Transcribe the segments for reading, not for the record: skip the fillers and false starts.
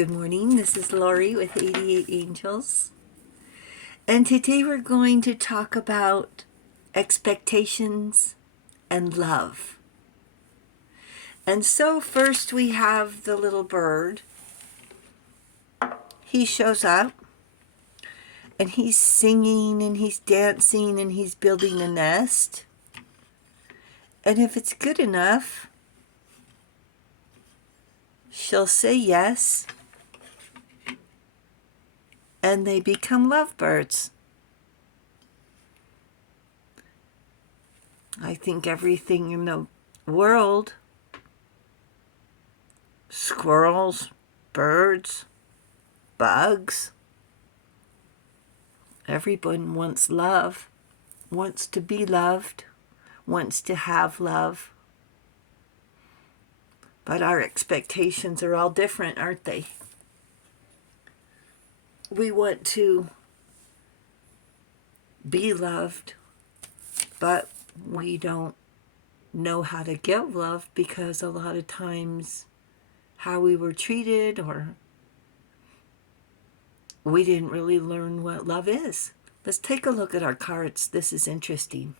Good morning, this is Lori with 88 Angels. And today we're going to talk about expectations and love. And so first we have the little bird. He shows up and he's singing and he's dancing and he's building a nest. And if it's good enough, she'll say yes. And they become lovebirds. I think everything in the world, squirrels, birds, bugs, everyone wants love, wants to be loved, wants to have love. But our expectations are all different, aren't they? We want to be loved, but we don't know how to give love because a lot of times how we were treated or we didn't really learn what love is. Let's take a look at our cards. This is interesting.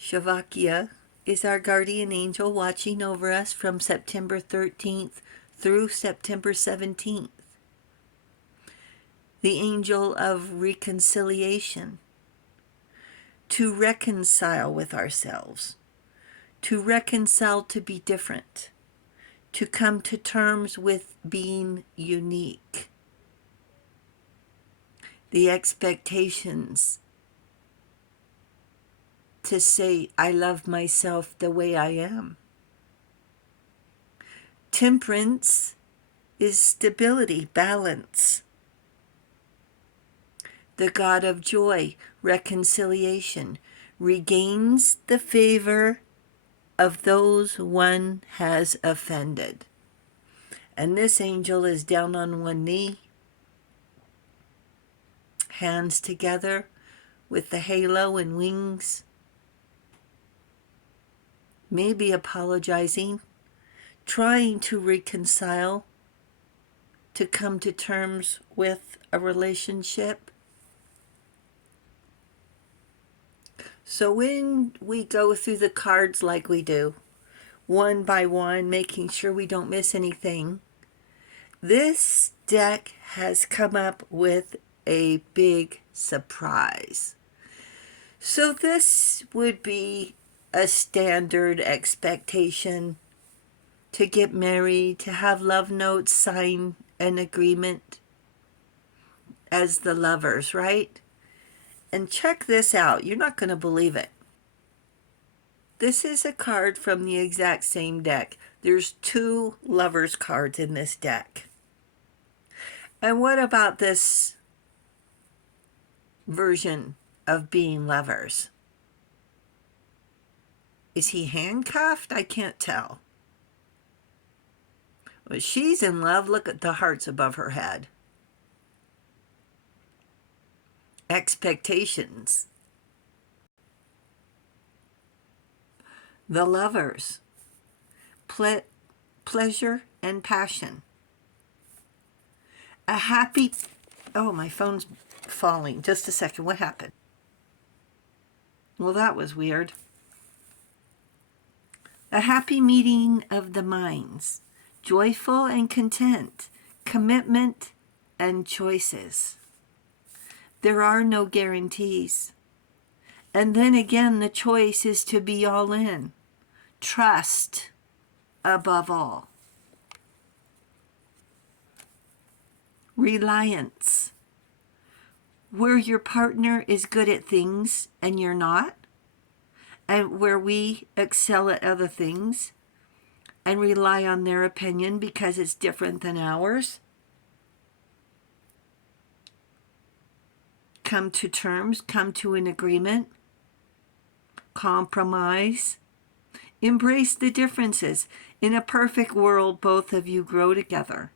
Shavakia is our guardian angel watching over us from September 13th through September 17th. The angel of reconciliation. To reconcile with ourselves. To reconcile to be different. To come to terms with being unique. The expectations to say, I love myself the way I am. Temperance is stability, balance. The God of joy, reconciliation, regains the favor of those one has offended. And this angel is down on one knee, hands together with the halo and wings, maybe apologizing, trying to reconcile, to come to terms with a relationship. So when we go through the cards like we do, one by one, making sure we don't miss anything, this deck has come up with a big surprise. So this would be a standard expectation to get married, to have love notes, sign an agreement as the lovers, right? And check this out. You're not going to believe it. This is a card from the exact same deck. There's two lovers cards in this deck. And what about this version of being lovers? Is he handcuffed? I can't tell. Well, she's in love. Look at the hearts above her head. Expectations. The lovers. Pleasure and passion. A happy... Oh, my phone's falling. Just a second. What happened? Well, that was weird. A happy meeting of the minds. Joyful and content. Commitment and choices. There are no guarantees. And then again, the choice is to be all in. Trust above all. Reliance. Where your partner is good at things and you're not, and where we excel at other things and rely on their opinion because it's different than ours. Come to terms, come to an agreement, compromise, embrace the differences. In a perfect world, both of you grow together,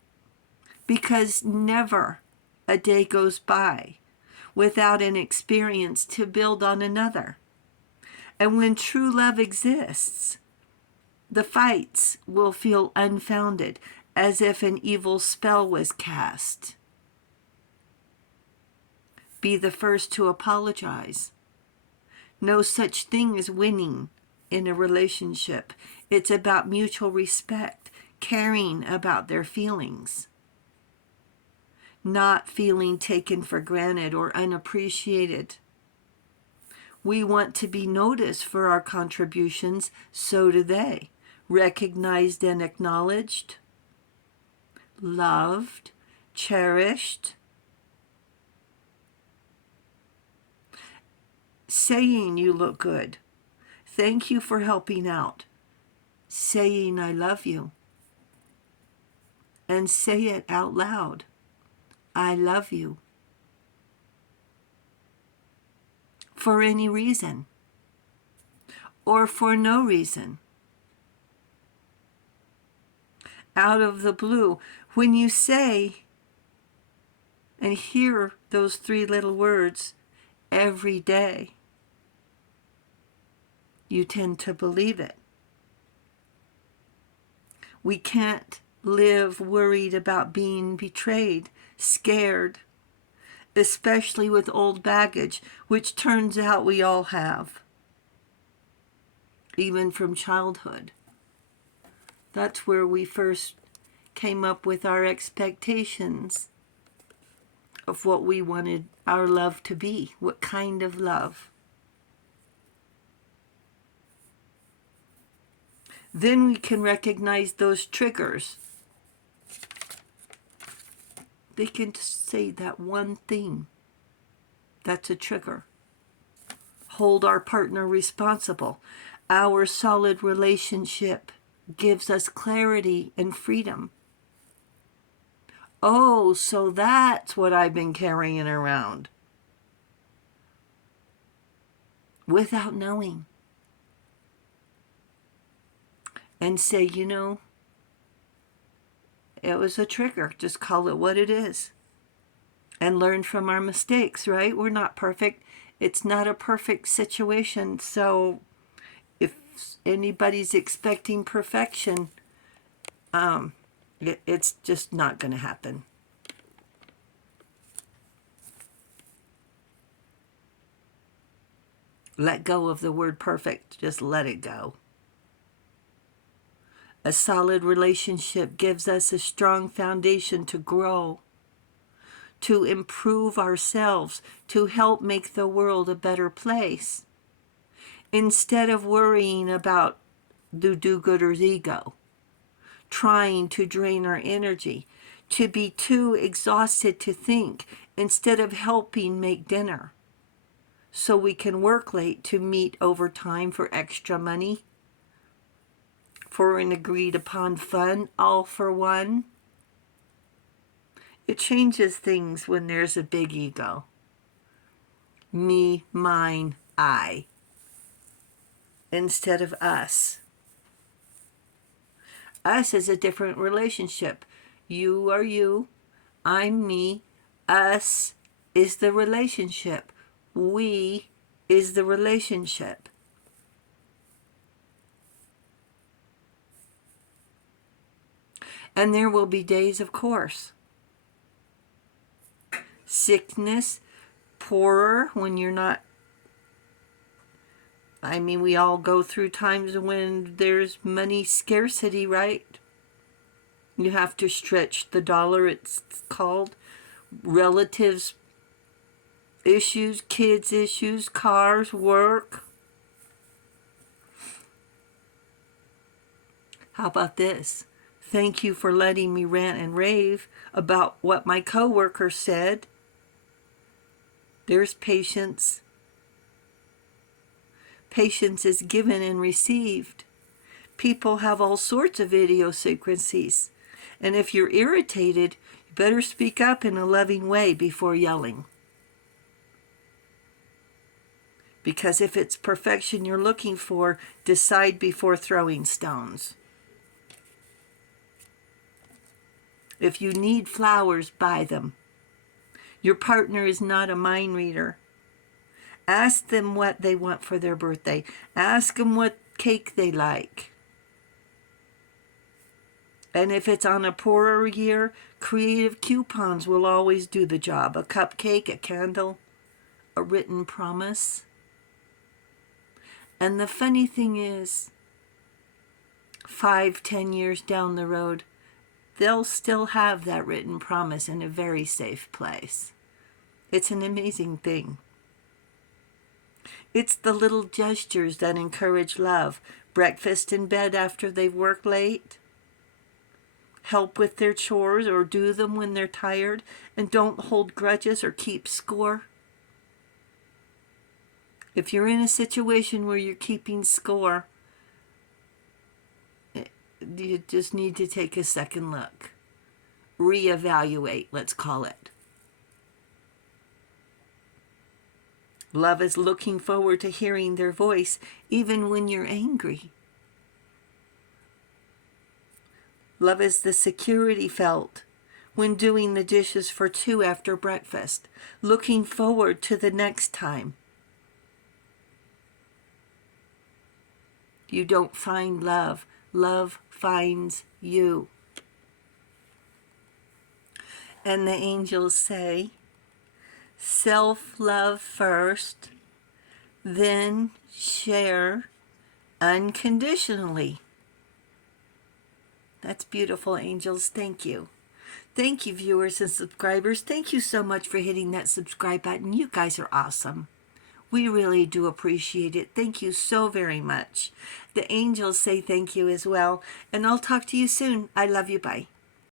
because never a day goes by without an experience to build on another. And when true love exists, the fights will feel unfounded as if an evil spell was cast. Be the first to apologize. No such thing as winning in a relationship. It's about mutual respect, caring about their feelings, not feeling taken for granted or unappreciated. We want to be noticed for our contributions, so do they. Recognized and acknowledged, loved, cherished. Saying you look good. Thank you for helping out. Saying I love you. And say it out loud. I love you. For any reason. Or for no reason. Out of the blue. When you say and hear those three little words every day, you tend to believe it. We can't live worried about being betrayed, scared, especially with old baggage, which turns out we all have, even from childhood. That's where we first came up with our expectations of what we wanted our love to be, what kind of love. Then we can recognize those triggers. They can say that one thing. That's a trigger. Hold our partner responsible. Our solid relationship gives us clarity and freedom. Oh, so that's what I've been carrying around. Without knowing. And say, you know, it was a trigger. Just call it what it is. And learn from our mistakes, right? We're not perfect. It's not a perfect situation. So if anybody's expecting perfection, it's just not going to happen. Let go of the word perfect. Just let it go. A solid relationship gives us a strong foundation to grow, to improve ourselves, to help make the world a better place. Instead of worrying about the do-gooder's ego, trying to drain our energy, to be too exhausted to think, instead of helping make dinner, so we can work late to meet overtime for extra money, for an agreed upon fun, all for one. It changes things when there's a big ego. Me, mine, I. Instead of us. Us is a different relationship. You are you. I'm me. Us is the relationship. We is the relationship. And there will be days, of course. Sickness, poorer when you're not. I mean, we all go through times when there's money scarcity, right? You have to stretch the dollar, it's called. Relatives issues, kids issues, cars, work. How about this? Thank you for letting me rant and rave about what my coworker said. There's patience. Patience is given and received. People have all sorts of idiosyncrasies. And if you're irritated, you better speak up in a loving way before yelling. Because if it's perfection you're looking for, decide before throwing stones. If you need flowers, buy them. Your partner is not a mind reader. Ask them what they want for their birthday. Ask them what cake they like. And if it's on a poorer year, creative coupons will always do the job. A cupcake, a candle, a written promise. And the funny thing is, 5-10 years down the road, they'll still have that written promise in a very safe place. It's an amazing thing. It's the little gestures that encourage love. Breakfast in bed after they've worked late. Help with their chores or do them when they're tired. And don't hold grudges or keep score. If you're in a situation where you're keeping score, you just need to take a second look. Reevaluate, let's call it. Love is looking forward to hearing their voice even when you're angry. Love is the security felt when doing the dishes for two after breakfast, looking forward to the next time. You don't find love. Love finds you. And the angels say, self-love first, then share unconditionally. That's beautiful, angels. Thank you. Thank you, viewers and subscribers. Thank you so much for hitting that subscribe button. You guys are awesome. We really do appreciate it. Thank you so very much. The angels say thank you as well. And I'll talk to you soon. I love you. Bye.